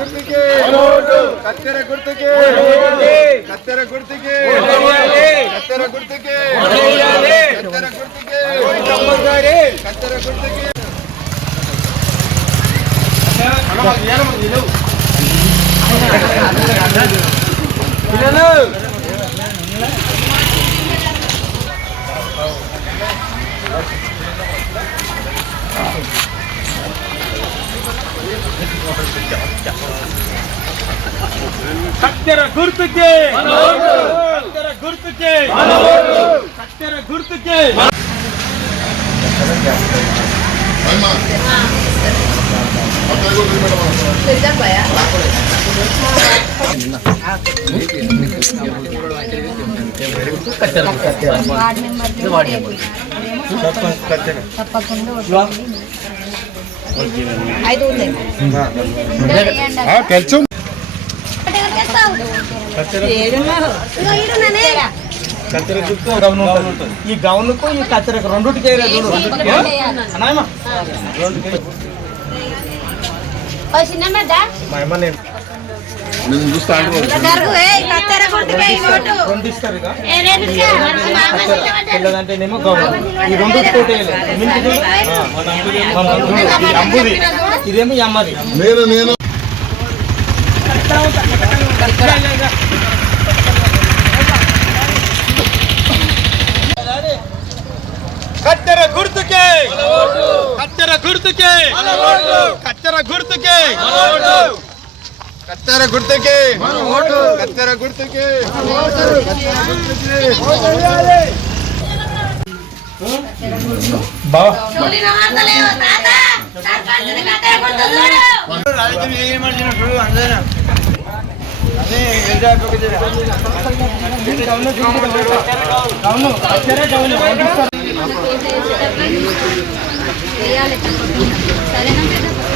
గుర్తుకి కత్తెర గుర్తుకి కత్తెర గుర్తుకి కత్తెర గుర్తుకి కత్తెర గుర్తుకి కంపల్సరీ కత్తెర గుర్తుకి పిల్లలు మెంబర్ తప్పకుండా ఓటేయండి. ఐదు ఉన్నాయి. ఇంకా వేయండి. తెలుసు ఈ గౌన్కు ఈ కత్తెరకు రెండుకి పిల్లదంటేనేమో గౌన్ ఈ రెండు మన అంబుది. ఇది అంబుది ఇదేమో అమ్మది. నేను నేను కత్తెర గుర్తుకే కత్తెర గుర్తుకే. కత్తెర గుర్తుకే. కత్తెర గుర్తుకే. కత్తెర గుర్తుకే. బావా కత్తెర గౌన్ రెండు ఇస్తారు. వేయాలి